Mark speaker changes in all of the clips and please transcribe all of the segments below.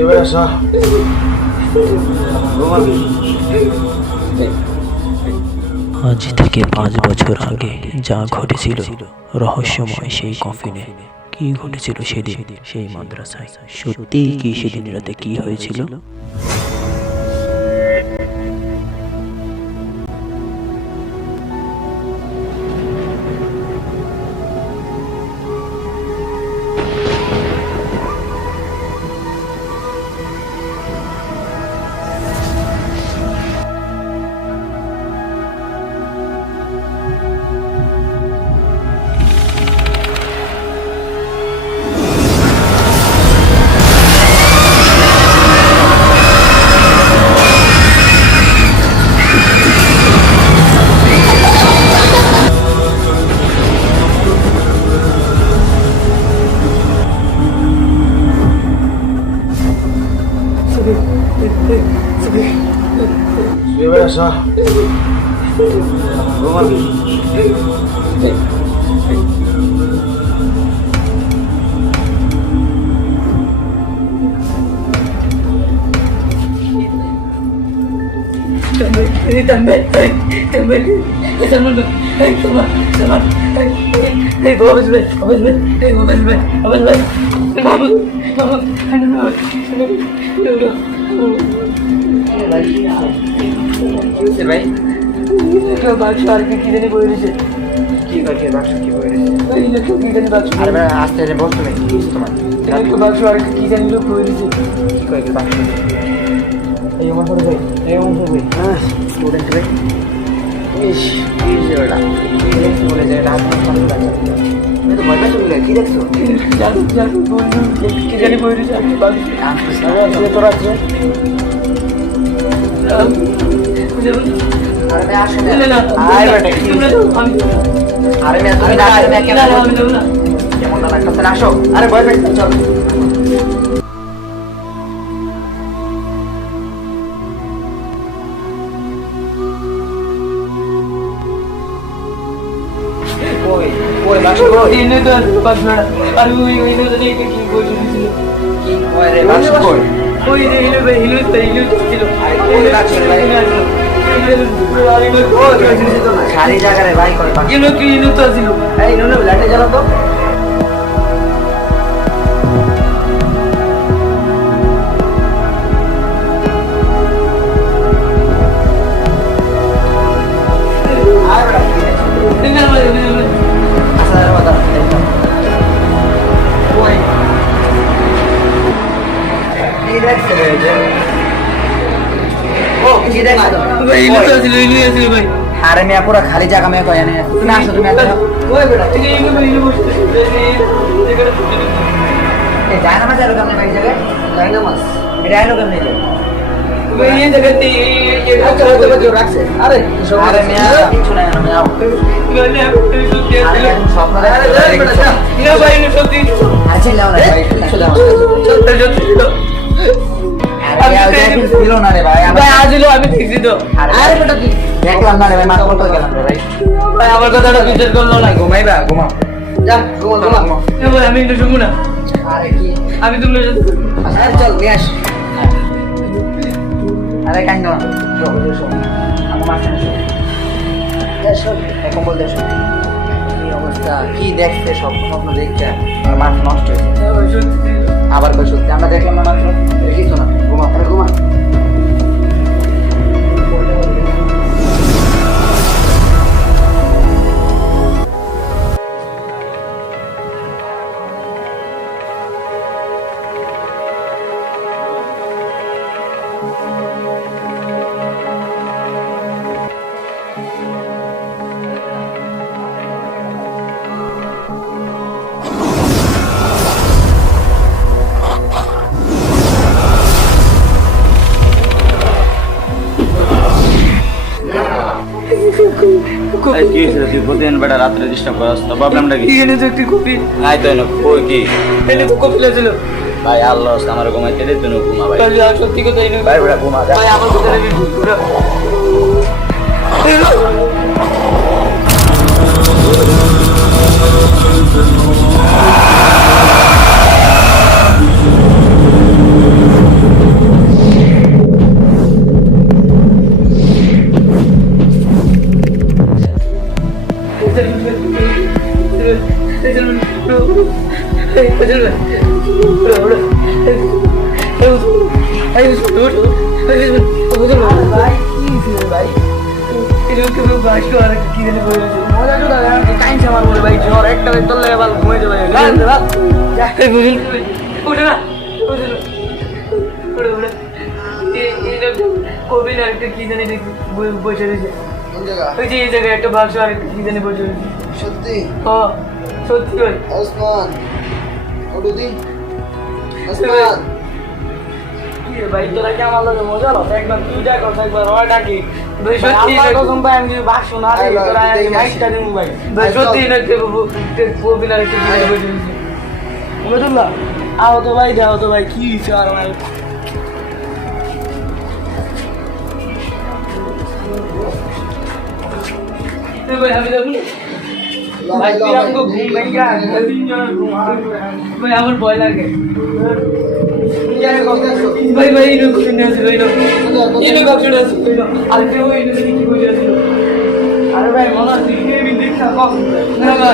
Speaker 1: এবার আসা ঘুমাবি
Speaker 2: আজ থেকে পাঁচ বছর আগে যা ঘটেছিল, রহস্যময় সেই কফিনে। কি ঘটেছিল সেদিন? সেই মাদ্রাসায়। সত্যিই কি সেদিন রাতে কি হয়েছিল?
Speaker 1: já. Vamos lá
Speaker 3: ver.
Speaker 4: também, ele também, também, essa mão, essa mão, essa mão, ei, vamos ver, vamos ver, ei, vamos ver, vamos ver, vamos, vamos, vamos, vamos, vamos, vamos, vamos, ভাই?
Speaker 1: কি করছে বাক্স কি করে আরে ভাই আস্তে আস্তে বস তুমি কি হয়েছে তোমার কি করে বাক্স? এই আমার করে ভাই এই আমার করে ভাই। হ্যাঁ স্টুডেন্ট ভাই। ইস কি ওটা কি বলে যে রাত রাত ভালো লাগছে তো ভয় পাচ্ছ বলে কি দেখছ? আসলে তোরা আছে আরে ভাই আসো না আয় বেটা কি হয়েছে? আরে মেয়ে তুমি না আসলে মেয়ে কেমন কেমন না লাগতেছে না আসো আরে ভয় পাচ্ছ চল কই কই বাক্স কই কি কই রে বাক্স কই সারি জায়গায় ভাই। কই বাক্স এই নুনু লাইটে জ্বালাও তো। আরে মেয়া পুরো খালি জায়গা মেয়ে কয় এনে তুমি আসো তুমি আসো ওই বেটা এই যায় না মাছ আর কেমনে ভাই জায়গায় যায় না মাছ এটা আইলো কেমনে যায় আরে আরে মেয়া কিছু নাই না মেয়া আরে এখন স্বপ্ন দেখছ আরে বেটা যা আরে চিল্লা না ভাই কিছু দাও আরে ওই দেখুন ছিল না রে ভাই আমি
Speaker 4: আমি দেখছি তো।
Speaker 1: আরে আরে বেটা তুই দেখলাম না রে ভাই মাথা গেলাম রে ভাই।
Speaker 4: ভাই আমার কথাটা বিশ্বাস করল না।
Speaker 1: ঘুমাইবা ঘুমাও। যা
Speaker 4: ভাই আমি একটু শুনব না।
Speaker 1: আরে কি?
Speaker 4: আমি তুমি
Speaker 1: আরে চল নিয়ে আস। আরে কাইন্দ না। চল আমার মাথা এখন বল অবস্থা কি দেখতে স্বপ্ন স্বপ্ন দেখতে। আমার মাথা নষ্ট হয়েছে। আবার কই সত্যি? আমরা দেখলাম না মাত্র। কিছু না ঘুমা ঘুমা
Speaker 5: তুই প্রতিদিন বেটা রাত্রে ডিস্টার্ব করাস তো প্রবলেমটা কি?
Speaker 4: এনে তো একটি কপি।
Speaker 5: নাই তো এনে কই কি?
Speaker 4: এনে তো কপি ছিল
Speaker 5: ভাই আল্লাহ আমার ঘুমাইতে দে তুই ঘুমা ভাই।
Speaker 4: ভাই সত্যি কথা এনে
Speaker 1: ভাই বেটা ঘুমা
Speaker 4: ভাই আমার কথাটা কি ভুল কবির একটা কি জানি বসে রয়েছে ওই যে এই জায়গায় একটা বাক্স আর কি জানি বসে রয়েছে।
Speaker 6: সত্যি?
Speaker 4: হ সত্যি ভাই।
Speaker 6: ওসমান। ওটুদি ওসমান
Speaker 7: ভাই তোরা কি আমার লগে মজা হলো একবার তুই একবার ওই ডাকি।
Speaker 4: ভাই সত্যি
Speaker 7: কসম ভাই আমি যদি বাক্স না তোরা মাইকটা দিমু ভাই।
Speaker 4: ভাই সত্যি না কবির আর কি জানি বসে
Speaker 7: আও তো ভাই দাও তো ভাই কি হইছে আর ভাই?
Speaker 4: ভাই আমি যাব না ভাই তুই আমাকে ঘুম ভেঙে আন তিনজনের ঘুম ভাই ভাই লোক শুনে আছে ভাই লোক। এই লোক শুনে আছে আর কেউ লোক কি বলে আছে?
Speaker 7: আরে ভাই মনে আছে কি আমি দেখা কম
Speaker 4: না না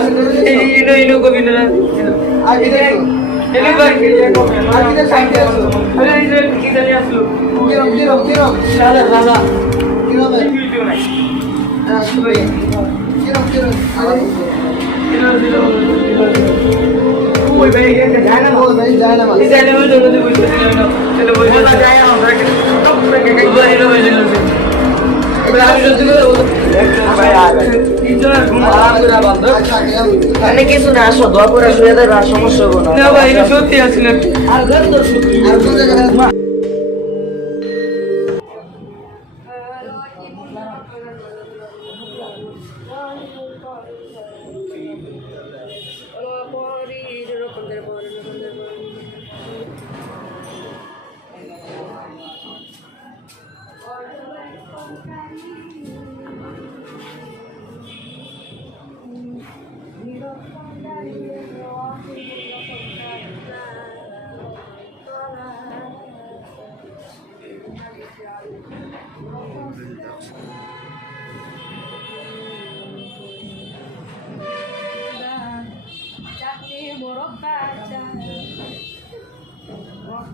Speaker 4: এই এই লোক কবি না
Speaker 6: আগে দেখো
Speaker 4: এই লোক ভাই
Speaker 6: আর কি সাইডে আছো।
Speaker 4: আরে এই কি জানি
Speaker 6: আরে
Speaker 4: ওই ভাই এটা যায় না
Speaker 6: বল ভাই যায় না
Speaker 4: এই জায়গায় আমি দৌড়াতে বসে ছিলাম সেটা না যায় না ভাই এটা বসে গেছে এবার আমি সত্যি করে
Speaker 7: ভাই আয় ভাই
Speaker 4: ঘুম
Speaker 7: আরাম করে বান্ধব কিছু না? আসো দোয়া করে শুয়ে দেবে আর সমস্যা হবে
Speaker 4: না ভাই এটা সত্যি আসলে
Speaker 7: আর ঘর তো সত্যি
Speaker 6: আর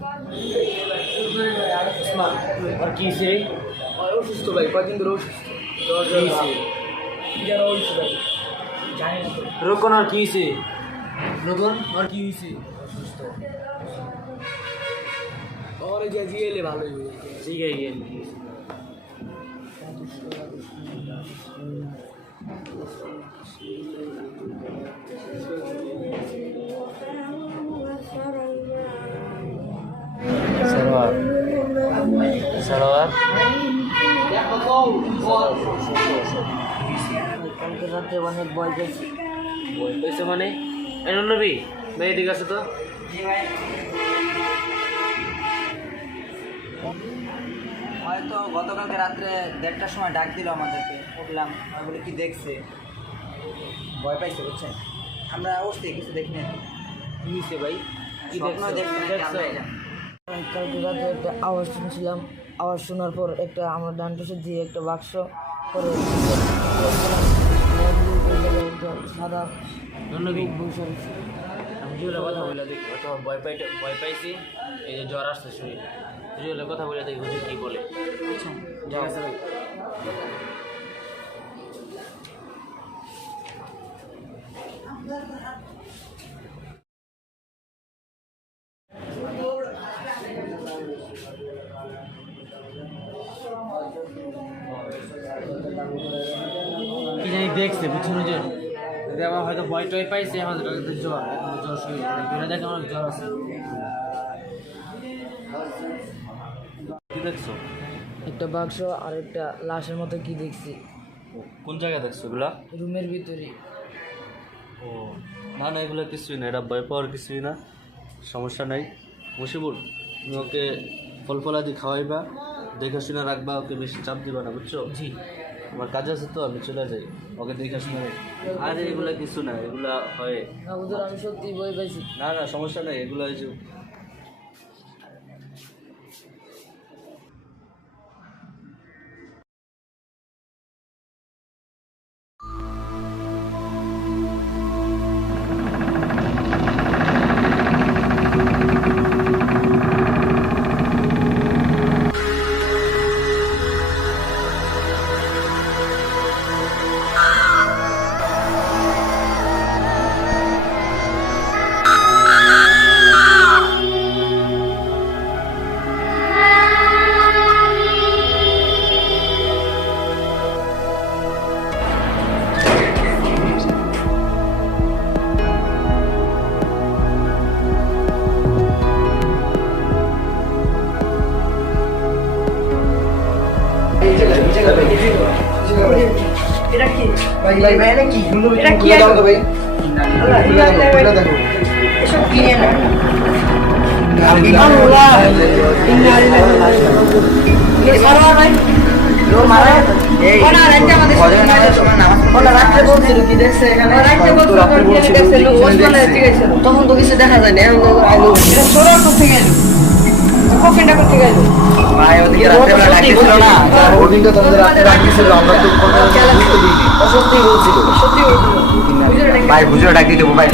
Speaker 6: জায়গা
Speaker 7: আর কি সে অসুস্থ ভাই কদিন ধরে অসুস্থ জ্বর জ্বর ভাব। কি যেন হয়েছে ভাই জানি না তো
Speaker 4: রোকন আর কি হয়েছে
Speaker 7: রোগন আর কি হয়েছে অসুস্থ ওরে যে জিয়েলে ভালোই হয়ে যায়
Speaker 4: ঠিক আছে সালোয়ার সালোয়ার
Speaker 7: কালকে রাত্রে অনেক পেয়েছি
Speaker 4: বই পেয়েছে মানে নবী ভাই এদিকে আছে তো।
Speaker 1: হয়তো গতকালকে রাত্রে দেড়টার সময় ডাক দিল আমাদেরকে উঠলাম আমি বলি কি দেখছে? ভয় পাইছে বুঝছেন? আমরা উঠতে কিছু দেখি না
Speaker 4: কি ভাই? কি
Speaker 1: স্বপ্ন
Speaker 4: দেখছ?
Speaker 1: দেখছি
Speaker 7: কালকে রাতে একটা আওয়াজ শুনছিলাম। আওয়াজ শোনার পর একটা আমার ডান পাশে দিয়ে একটা বাক্স করে সাদা।
Speaker 4: কথা বলে দেখি। হয়তো ভয় পাই ভয় পাইছি। এই যে জ্বর আসছে শরীর। যেগুলো কথা বলে দেখি হুজুর কি বলে?
Speaker 7: আচ্ছা।
Speaker 4: ঠিক আছে ভাই। দেখছে বুঝছেন যদি আমার হয়তো ভয় টয় পাইছে কাছে জ্বর জ্বর শরীর বেড়ে দেখে আমার জ্বর আছে। দেখছ?
Speaker 7: একটা বাক্স আর একটা লাশের মতো কি দেখছি?
Speaker 3: কোন জায়গায় দেখছ এগুলা?
Speaker 7: রুমের ভিতরে।
Speaker 3: ও না না এগুলো কিছুই না এটা ভয় পাওয়ার কিছুই না সমস্যা নাই। মুশিবুল তুমি ওকে ফল ফলাদি খাওয়াইবা দেখে শুনে রাখবা ওকে বেশি চাপ দিবা না বুঝছ?
Speaker 4: জি।
Speaker 6: আমার কাজ আছে তো আমি চলে যাই। ওকে দেখে শুনে আরে এগুলা কিছু না এগুলা হয়।
Speaker 7: না আমি সত্যি বই পাইছি।
Speaker 6: না না সমস্যা নাই এগুলো
Speaker 4: তখন তো কিছু দেখা যায় না এটা করতে গেল ভাই ওদিকে রাতে বেলা না।
Speaker 1: হোর্ডিংটা তোমাদের রাতে রাখিয়েছিল আমরা তো ভাই বুঝে ডাকি দেবো ভাই।